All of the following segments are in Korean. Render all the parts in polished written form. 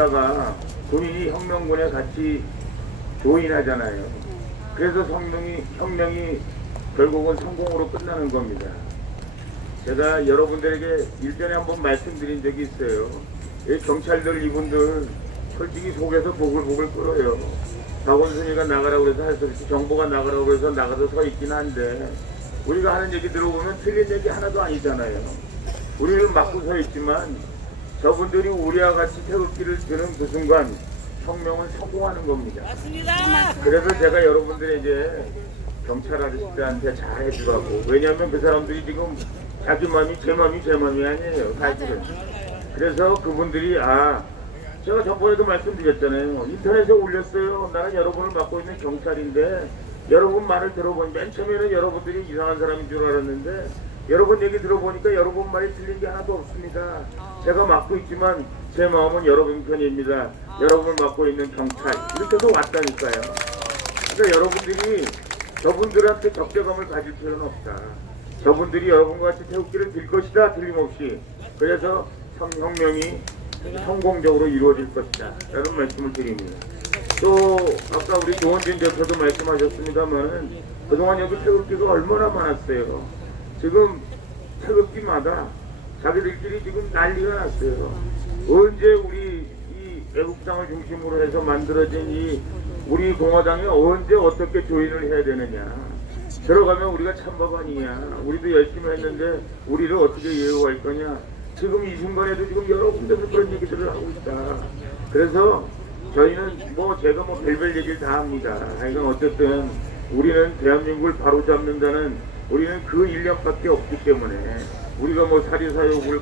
있다가 군인이 혁명군에 같이 조인하잖아요. 그래서 혁명이 결국은 성공으로 끝나는 겁니다. 제가 여러분들에게 일전에 한번 말씀드린 적이 있어요. 이 경찰들 이분들 솔직히 속에서 보글보글 끓어요. 박원순이가 나가라고 해서 할 수 없이 정보가 나가라고 해서 나가서 서 있긴 한데 우리가 하는 얘기 들어보면 틀린 얘기 하나도 아니잖아요. 우리는 맞고 서 있지만 저분들이 우리와 같이 태극기를 드는 그 순간 혁명은 성공하는 겁니다. 맞습니다. 그래서 제가 여러분들에게 경찰 아저씨들한테 잘 해주라고. 왜냐하면 그 사람들이 지금 자기 맘이 제 맘이 아니에요. 사실은. 그래서 그분들이 제가 전번에도 말씀드렸잖아요. 인터넷에 올렸어요. 나는 여러분을 맡고 있는 경찰인데 여러분 말을 들어보니 맨 처음에는 여러분들이 이상한 사람인 줄 알았는데 여러분 얘기 들어보니까 여러분 말이 틀린 게 하나도 없습니다. 제가 맡고 있지만 제 마음은 여러분 편입니다. 여러분을 맡고 있는 경찰 이렇게도 왔다니까요. 그러니까 여러분들이 저분들한테 적대감을 가질 필요는 없다. 저분들이 여러분과 같이 태극기를 들 것이다. 틀림없이. 그래서 혁명이 성공적으로 이루어질 것이다 라는 말씀을 드립니다. 또 아까 우리 조원진 대표도 말씀하셨습니다만 그동안 여기 태극기가 얼마나 많았어요. 지금 태극기마다 자기들끼리 지금 난리가 났어요. 언제 우리 이 애국당을 중심으로 해서 만들어진 이 우리 공화당이 언제 어떻게 조인을 해야 되느냐. 들어가면 우리가 찬밥 아니냐. 우리도 열심히 했는데 우리를 어떻게 예우할 거냐. 지금 이 순간에도 지금 여러 군데서 그런 얘기들을 하고 있다. 그래서 저희는 제가 별별 얘기를 다 합니다. 하여간 어쨌든 우리는 대한민국을 바로잡는다는 우리는 그 인력밖에 없기 때문에 우리가 사리사욕을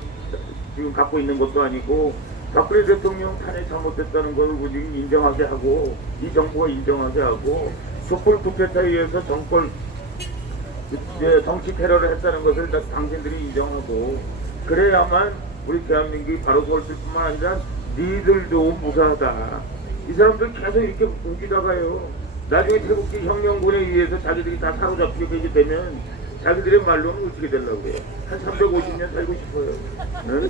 지금 갖고 있는 것도 아니고 박근혜 대통령 탄핵 잘못됐다는 걸 지금 인정하게 하고 이 정부가 인정하게 하고 촛불 쿠데타에 의해서 정치 테러를 했다는 것을 당신들이 인정하고 그래야만 우리 대한민국이 바로 설 뿐만 아니라 니들도 무사하다. 이 사람들 계속 이렇게 우기다가요. 나중에 태극기 혁명군에 의해서 자기들이 다 사로잡히게 되게 되면 자기들의 말로는 어떻게 되려고 해요? 한 350년 살고 싶어요. 네?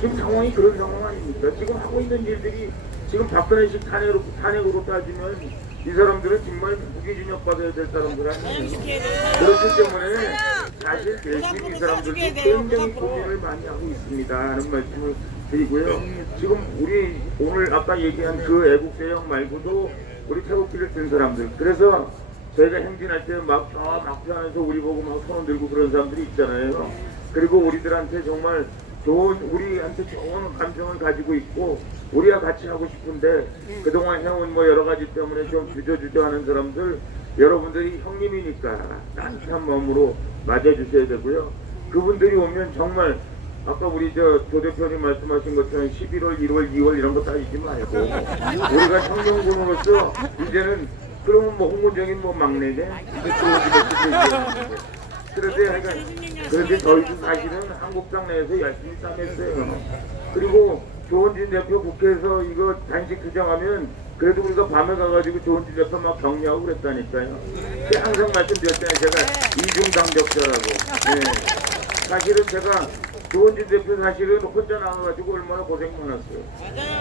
지금 상황이 그런 상황 아닙니까? 지금 하고 있는 일들이 지금 박근혜식 탄핵으로 따지면 이 사람들은 정말 무기징역 받아야 될 사람들 아니에요. 그렇기 때문에 사실 대신 이 사람들도 굉장히 고민을 많이 하고 있습니다 하는 말씀을 드리고요. 지금 우리 오늘 아까 얘기한 그 애국대형 말고도 우리 태극기를 든 사람들, 그래서 저희가 행진할 때 막편에서 우리 보고 손을 들고 그런 사람들이 있잖아요. 그리고 우리들한테 정말 우리한테 좋은 감정을 가지고 있고 우리와 같이 하고 싶은데 그동안 해온 여러 가지 때문에 좀 주저주저 하는 사람들, 여러분들이 형님이니까 따뜻한 마음으로 맞아주셔야 되고요. 그분들이 오면 정말 아까 우리 조 대표님 말씀하신 것처럼 11월, 1월, 2월 이런 거 따지지 말고 우리가 혁명군으로서 이제는 그러면 홍문정인 막내네? 그런데 저희도 사실은 한국당 내에서 열심히 싸맸어요. 그리고 조원진 대표 국회에서 이거 단식 투쟁하면 그래도 우리가 밤에 가가지고 조원진 대표 막 격려하고 그랬다니까요. 항상 말씀드렸잖아요. 제가 이중당적자라고. 네. 사실은 제가 조원진 대표 사실은 혼자 나와가지고 얼마나 고생 많았어요.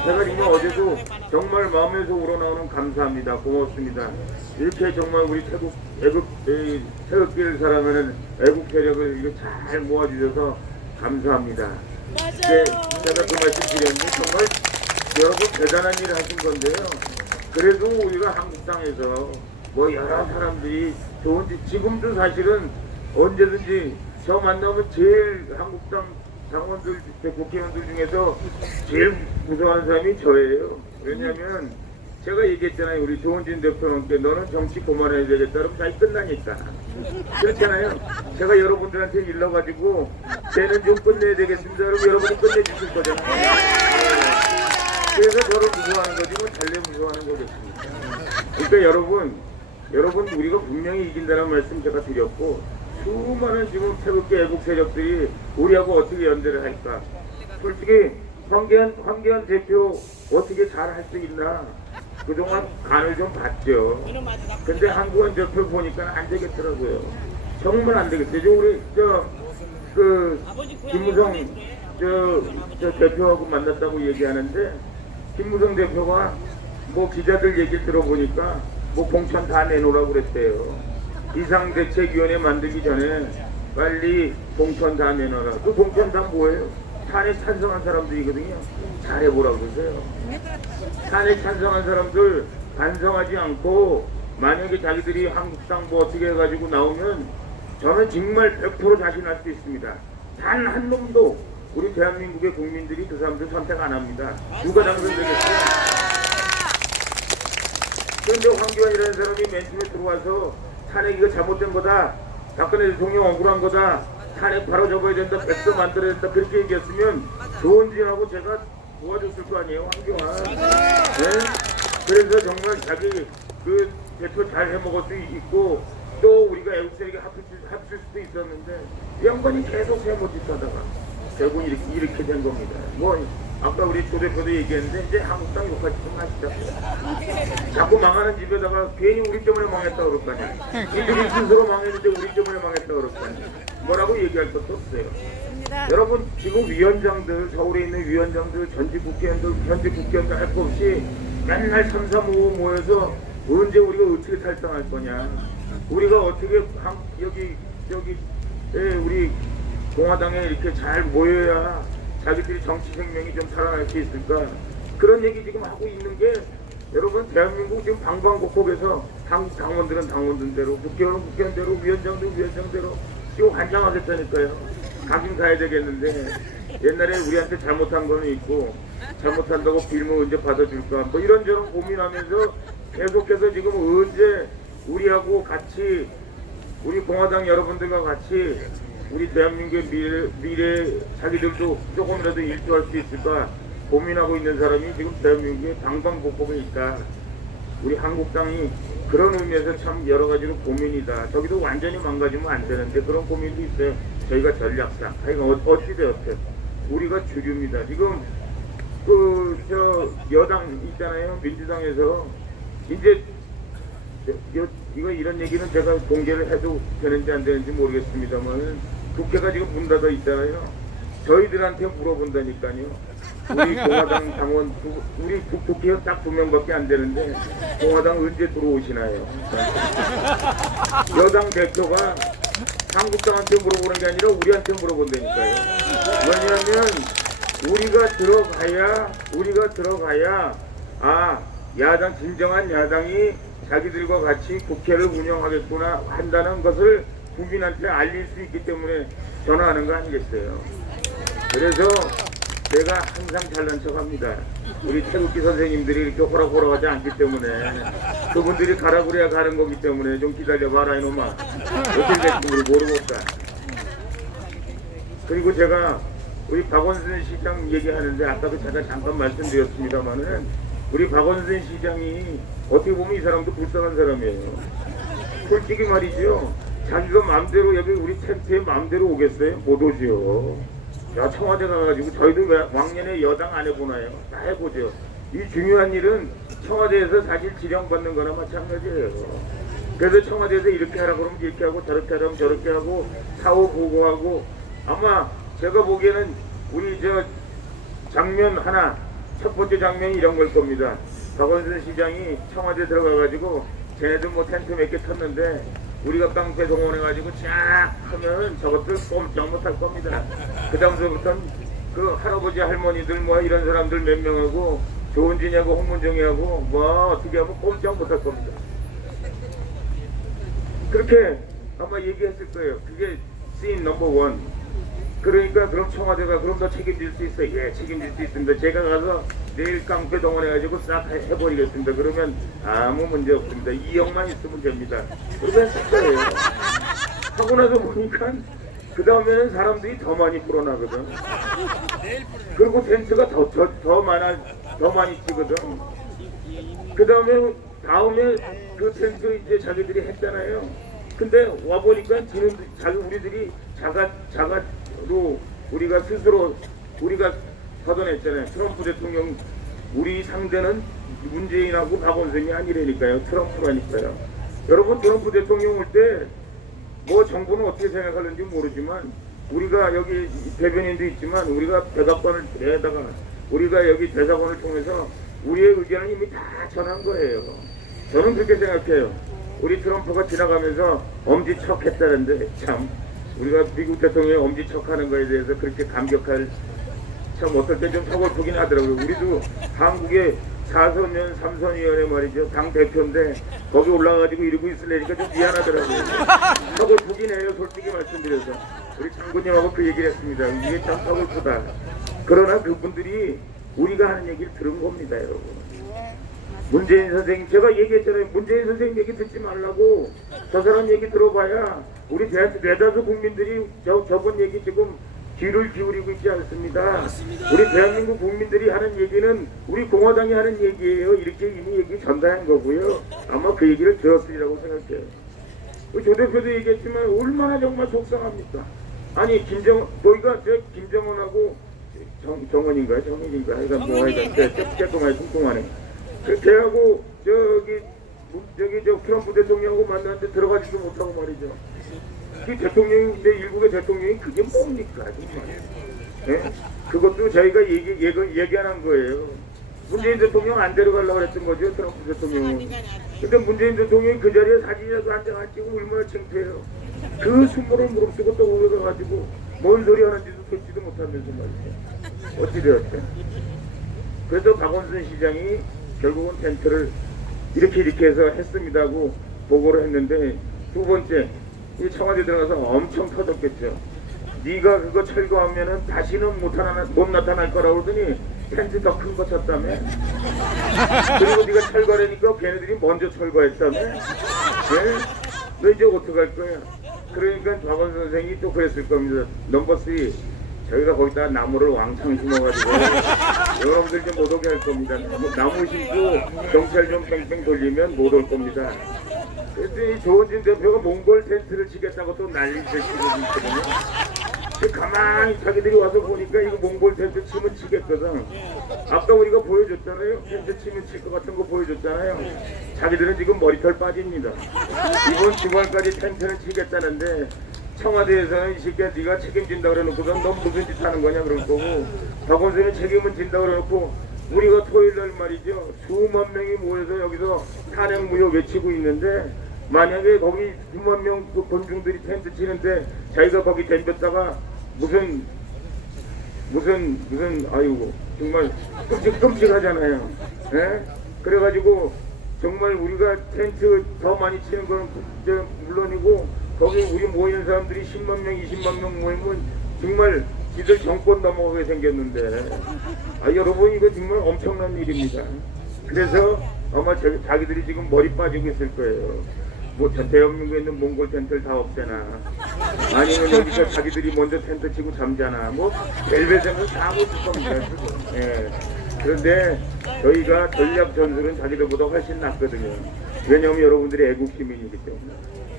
제가 이미 어제도 정말 마음에서 우러나오는 감사합니다. 고맙습니다. 이렇게 정말 우리 태극기를 사랑하는 애국 세력을 이렇게 잘 모아주셔서 감사합니다. 제가 그 말씀 드렸는데 정말 여러분 대단한 일을 하신 건데요. 그래도 우리가 한국당에서 여러 사람들이 지금도 사실은 언제든지 저 만나면 제일 한국당 당원들, 국회의원들 중에서 제일 무서워하는 사람이 저예요. 왜냐하면 제가 얘기했잖아요. 우리 조원진 대표님께 너는 정치 그만해야 되겠다. 그러면 잘 끝나니까. 그렇잖아요. 제가 여러분들한테 일러가지고 쟤는 좀 끝내야 되겠습니다. 그러면 여러분이 끝내주실 거잖아요. 네. 그래서 저를 무서워하는 거지 달래 무서워하는 거겠습니다. 그러니까 여러분 우리가 분명히 이긴다는 말씀 제가 드렸고 수많은 지금 태극기 애국 세력들이 우리하고 어떻게 연대를 할까? 솔직히 황교안 대표 어떻게 잘 할 수 있나? 그동안 간을 좀 봤죠. 근데 황교안 대표 보니까 안 되겠더라고요. 정말 안 되겠어요. 우리 김무성 대표하고 만났다고 얘기하는데 김무성 대표가 뭐 기자들 얘기를 들어보니까 뭐 공천 다 내놓으라고 그랬대요. 비상대책위원회 만들기 전에 빨리 공천 다 내놔라. 그 공천 다 뭐예요? 탄핵 찬성한 사람들이거든요. 잘해보라고 그러세요. 탄핵 찬성한 사람들 반성하지 않고 만약에 자기들이 한국당 뭐 어떻게 해가지고 나오면 저는 정말 100% 자신할 수 있습니다. 단 한 놈도 우리 대한민국의 국민들이 그 사람들 선택 안 합니다. 누가 당선되겠어요? 그런데 황교안이라는 사람이 맨 처음에 들어와서 탄핵 이거 잘못된 거다. 박근혜 대통령 억울한 거다. 탄핵 바로 접어야 된다. 백서 만들어야 된다. 그렇게 얘기했으면 조원진하고 제가 도와줬을 거 아니에요. 황교안. 네? 그래서 정말 자기 그 대표 잘 해먹을 수 있고 또 우리가 애국세력에 합칠 수도 있었는데 이 양반이 계속 해먹짓 하다가 결국 이렇게 된 겁니다. 뭐 아까 우리 조 대표도 얘기했는데 이제 한국당 욕하지 좀 하시죠. 자꾸 망하는 집에다가 괜히 우리 때문에 망했다 그럴 거 아니야. 이들이 스스로 망했는데 우리 때문에 망했다 그럴 거 아니야. 뭐라고 얘기할 것도 없어요. 여러분 지금 위원장들 서울에 있는 위원장들 전직 국회의원들 현직 국회의원들 할 거 없이 맨날 3, 4, 5 모여서 언제 우리가 어떻게 탈당할 거냐. 우리가 어떻게 여기 우리 공화당에 이렇게 잘 모여야 자기들이 정치 생명이 좀 살아날 수 있을까. 그런 얘기 지금 하고 있는 게 여러분 대한민국 지금 방방곡곡에서 한국 당원들은 당원들대로 국회의원은 국회의원대로 위원장들은 위원장대로 지금 환장하겠다니까요. 가긴 가야 되겠는데 옛날에 우리한테 잘못한 거는 있고 잘못한다고 빌면 언제 받아줄까 뭐 이런저런 고민하면서 계속해서 지금 언제 우리하고 같이 우리 공화당 여러분들과 같이 우리 대한민국의 미래 자기들도 조금이라도 일조할 수 있을까 고민하고 있는 사람이 지금 대한민국의 방방곡곡에 있다. 우리 한국당이 그런 의미에서 참 여러 가지로 고민이다. 저기도 완전히 망가지면 안 되는데 그런 고민도 있어요. 저희가 전략상 하여간 어찌되었든 우리가 주류입니다. 지금 저 여당 있잖아요. 민주당에서 이제 이거 이런 얘기는 제가 공개를 해도 되는지 안 되는지 모르겠습니다만 국회가 지금 문 닫아 있잖아요. 저희들한테 물어본다니까요. 우리 공화당 당원 우리 국회의원 딱 2명밖에 안 되는데 공화당 언제 들어오시나요? 여당 대표가 한국당한테 물어보는 게 아니라 우리한테 물어본다니까요. 왜냐하면 우리가 들어가야 야당 진정한 야당이 자기들과 같이 국회를 운영하겠구나 한다는 것을 국민한테 알릴 수 있기 때문에 전화하는 거 아니겠어요. 그래서 제가 항상 잘난 척합니다. 우리 태극기 선생님들이 이렇게 호락호락하지 않기 때문에 그분들이 가라 그래야 가는 거기 때문에 좀 기다려봐라 이놈아. 어떻게 될지 모르겠다. 그리고 제가 우리 박원순 시장 얘기하는데 아까도 제가 잠깐 말씀드렸습니다마는 우리 박원순 시장이 어떻게 보면 이 사람도 불쌍한 사람이에요. 솔직히 말이죠. 자기가 마음대로 여기 우리 텐트에 마음대로 오겠어요? 못 오죠. 야, 청와대 가가지고 저희도 왜 왕년에 여당 안 해보나요? 다 해보죠. 이 중요한 일은 청와대에서 사실 지령받는 거나 마찬가지예요. 그래서 청와대에서 이렇게 하라 그러면 이렇게 하고 저렇게 하라면 저렇게 하고 사후 보고하고 아마 제가 보기에는 우리 장면 하나 첫 번째 장면이 이런 걸 겁니다. 박원순 시장이 청와대 들어가가지고 쟤네들 뭐 텐트 몇 개 탔는데 우리가 깡패 동원해가지고 쫙 하면 저것들 꼼짝 못할 겁니다. 그 다음서부터는 그 할아버지 할머니들 뭐 이런 사람들 몇 명하고 조은진이하고 홍문정이하고 뭐 어떻게 하면 꼼짝 못할 겁니다. 그렇게 아마 얘기했을 거예요. 그게 씬 넘버 원. 그러니까 그럼 청와대가 그럼 더 책임질 수 있어요. 예, 책임질 수 있습니다. 제가 가서 내일 깡패 동원해가지고 싹 해버리겠습니다. 그러면 아무 문제 없습니다. 2억만 있으면 됩니다. 그렇게 했을 거예요. 하고 나서 보니까 그 다음에는 사람들이 더 많이 불어나거든. 그리고 텐트가 더 많이 치거든. 그 다음에 그 텐트 이제 자기들이 했잖아요. 근데 와보니까 우리들이 자가로 우리가 스스로 우리가 걷어냈잖아요. 트럼프 대통령 우리 상대는 문재인하고 박원순이 아니라니까요. 트럼프라니까요. 여러분 트럼프 대통령 올 때 뭐 정부는 어떻게 생각하는지 모르지만 우리가 여기 대변인도 있지만 우리가 백악관을 내다가 우리가 여기 대사관을 통해서 우리의 의견은 이미 다 전한 거예요. 저는 그렇게 생각해요. 우리 트럼프가 지나가면서 엄지척했다는데 참 우리가 미국 대통령이 엄지척하는 거에 대해서 그렇게 감격할 참 어떨 때 좀 서글프긴 하더라고요. 우리도 한국의 4선연 3선위원회 말이죠. 당 대표인데 거기 올라가가지고 이러고 있으려니까 좀 미안하더라고요. 서글프긴 해요. 솔직히 말씀드려서. 우리 장군님하고 그 얘기를 했습니다. 이게 참 서글프다. 그러나 그분들이 우리가 하는 얘기를 들은 겁니다, 여러분. 문재인 선생님, 제가 얘기했잖아요. 문재인 선생님 얘기 듣지 말라고. 저 사람 얘기 들어봐야 우리 대다수 국민들이 저번 얘기 지금 귀를 기울이고 있지 않습니다. 우리 대한민국 국민들이 하는 얘기는 우리 공화당이 하는 얘기예요. 이렇게 이미 얘기 전달한 거고요. 아마 그 얘기를 들었으리라고 생각해요. 조 대표도 얘기했지만 얼마나 정말 속상합니까? 아니 너희가 김정은하고 정원인가요? 정원인가요? 하여간 뭐 하여간 쬐끔하게 뚱뚱하네. 걔하고 저 트럼프 대통령하고 만났는데 들어가지도 못하고 말이죠. 이 대통령인데 일국의 대통령이 그게 뭡니까 정말? 예? 그것도 저희가 얘기한 거예요. 문재인 대통령 안 데려가려고 했던 거죠, 트럼프 대통령은. 근데 문재인 대통령이 그 자리에 사진이라도 한 장 안 찍고 얼마나 창피해요. 그 수모를 무릅쓰고 또 올라가가지고 뭔 소리 하는지도 듣지도 못하면서 말이죠. 어찌되었든. 그래서 박원순 시장이 결국은 텐트를 이렇게 해서 했습니다 하고 보고를 했는데, 두 번째 이 청와대 들어가서 엄청 터졌겠죠. 네가 그거 철거하면은 다시는 못 나타날 거라고 그러더니 텐트 더 큰 거 쳤다며. 그리고 네가 철거하니까 걔네들이 먼저 철거했다며. 네? 너 이제 어떡할 거야? 그러니까 박원순 선생이 또 그랬을 겁니다. 넘버 3 저희가 거기다 나무를 왕창 심어가지고 여러분들 좀 못 오게 할 겁니다. 나무 심고 경찰 좀 뺑뺑 돌리면 못 올 겁니다. 그랬더니 조원진 대표가 몽골 텐트를 치겠다고 또 난리를 치고 있거든요. 가만히 자기들이 와서 보니까 이거 몽골 텐트 치면 치겠거든. 아까 우리가 보여줬잖아요. 텐트 치면 칠 것 같은 거 보여줬잖아요. 자기들은 지금 머리털 빠집니다. 이번 주말까지 텐트를 치겠다는데 청와대에서는 이 새끼야 네가 책임진다 그래놓고선 넌 무슨 짓 하는 거냐 그럴 거고, 박원순이 책임은 진다 그래놓고 우리가 토요일날 말이죠 수만 명이 모여서 여기서 탄핵무효 외치고 있는데, 만약에 거기 수만 명 그 본중들이 텐트 치는데 자기가 거기 덤볐다가 무슨 아이고 정말 끔찍하잖아요. 예? 그래가지고 정말 우리가 텐트 더 많이 치는 건 물론이고 거기 우리 모이는 사람들이 10만 명 20만 명 모이면 정말 이들 정권 넘어가게 생겼는데, 여러분 이거 정말 엄청난 일입니다. 그래서 아마 자기들이 지금 머리 빠지고 있을 거예요. 뭐 대한민국에 있는 몽골 텐트를 다 없애나, 아니면 여기서 자기들이 먼저 텐트 치고 잠자나, 뭐 별별 생각 다 하고 있을 겁니다. 예. 그런데 저희가 전략 전술은 자기들보다 훨씬 낫거든요. 왜냐하면 여러분들이 애국 시민이기 때문에.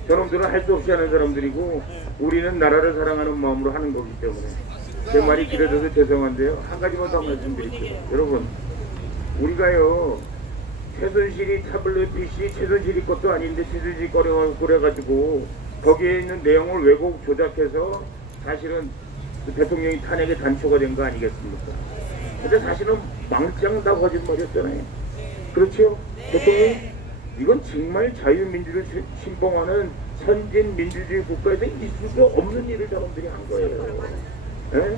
저놈들은 할 수 없이 하는 사람들이고 우리는 나라를 사랑하는 마음으로 하는 거기 때문에. 제 말이 길어져서 죄송한데요. 한 가지만 더 말씀드릴게요. 여러분, 우리가요 최순실이 타블렛 PC, 최순실이 것도 아닌데 최순실이 꺼려가지고 거기에 있는 내용을 왜곡 조작해서 사실은 그 대통령이 탄핵의 단초가 된 거 아니겠습니까? 근데 사실은 망짱 다 거짓말이었잖아요. 그렇죠? 대통령, 이건 정말 자유민주를 신봉하는 선진 민주주의 국가에서 있을 수 없는 일을 저놈들이 한 거예요. 에?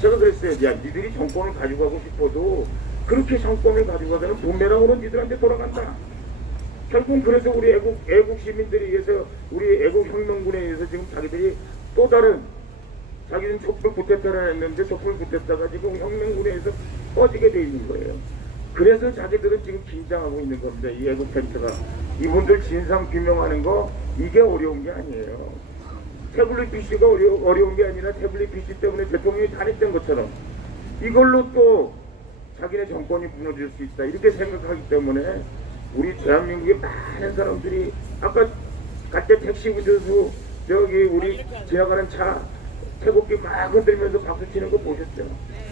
제가 그랬어요. 야, 니들이 정권을 가지고 가고 싶어도 그렇게 정권을 가지고 가서는 부메랑으로 니들한테 돌아간다. 결국 그래서 우리 애국 시민들에 의해서, 우리 애국 혁명군에 의해서 지금 자기들이 또 다른, 자기는 촛불 구태타를 했는데 촛불 구태타가 지금 혁명군에 의해서 꺼지게 돼 있는 거예요. 그래서 자기들은 지금 긴장하고 있는 겁니다. 이 애국 텐트가. 이분들 진상 규명하는 거 이게 어려운 게 아니에요. 태블릿 PC가 어려운 게 아니라 태블릿 PC 때문에 대통령이 탄핵된 것처럼 이걸로 또 자기네 정권이 무너질 수 있다 이렇게 생각하기 때문에 우리 대한민국의 많은 사람들이 아까 갈 때 택시 운전수 저기 우리 지나가는 차 태극기 막 흔들면서 박수 치는 거 보셨죠?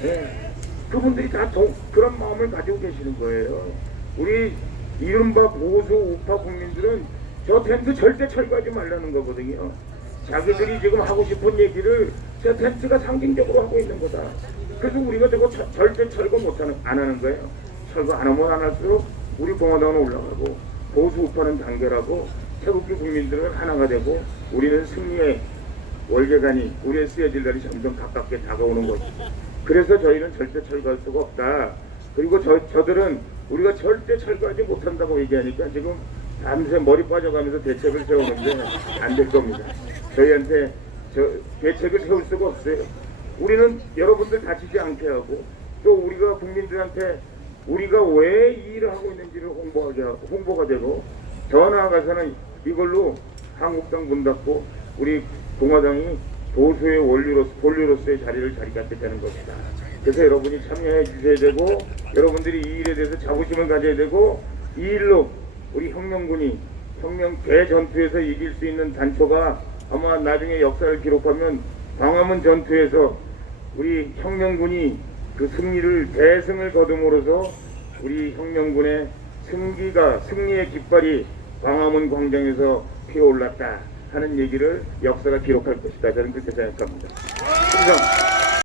네. 그분들이 다 그런 마음을 가지고 계시는 거예요. 우리 이른바 보수 우파 국민들은 저 텐트 절대 철거하지 말라는 거거든요. 자기들이 지금 하고 싶은 얘기를 저 텐트가 상징적으로 하고 있는 거다. 그래서 우리가 저거 절대 철거 안 하는 거예요. 철거 안 하면 안 할수록 우리 공화당은 올라가고 보수 우파는 단결하고 태극기 국민들은 하나가 되고 우리는 승리의 월계관이 우리의 쓰여질 날이 점점 가깝게 다가오는 것이죠. 그래서 저희는 절대 철거할 수가 없다. 그리고 저들은 우리가 절대 철거하지 못한다고 얘기하니까 지금 밤새 머리 빠져가면서 대책을 세우는데 안 될 겁니다. 저희한테 대책을 세울 수가 없어요. 우리는 여러분들 다치지 않게 하고 또 우리가 국민들한테 우리가 왜 이 일을 하고 있는지를 홍보가 되고 더 나아가서는 이걸로 한국당 문 닫고 우리 공화당이 보수의 본류로서의 자리를 자리 갖게 되는 것이다. 그래서 여러분이 참여해 주셔야 되고 여러분들이 이 일에 대해서 자부심을 가져야 되고 이 일로 우리 혁명군이 대전투에서 이길 수 있는 단초가 아마 나중에 역사를 기록하면 광화문 전투에서 우리 혁명군이 그 대승을 거둠으로써 우리 혁명군의 승리의 깃발이 광화문 광장에서 피어올랐다 하는 얘기를 역사가 기록할 것이다. 저는 그렇게 생각합니다. 충성!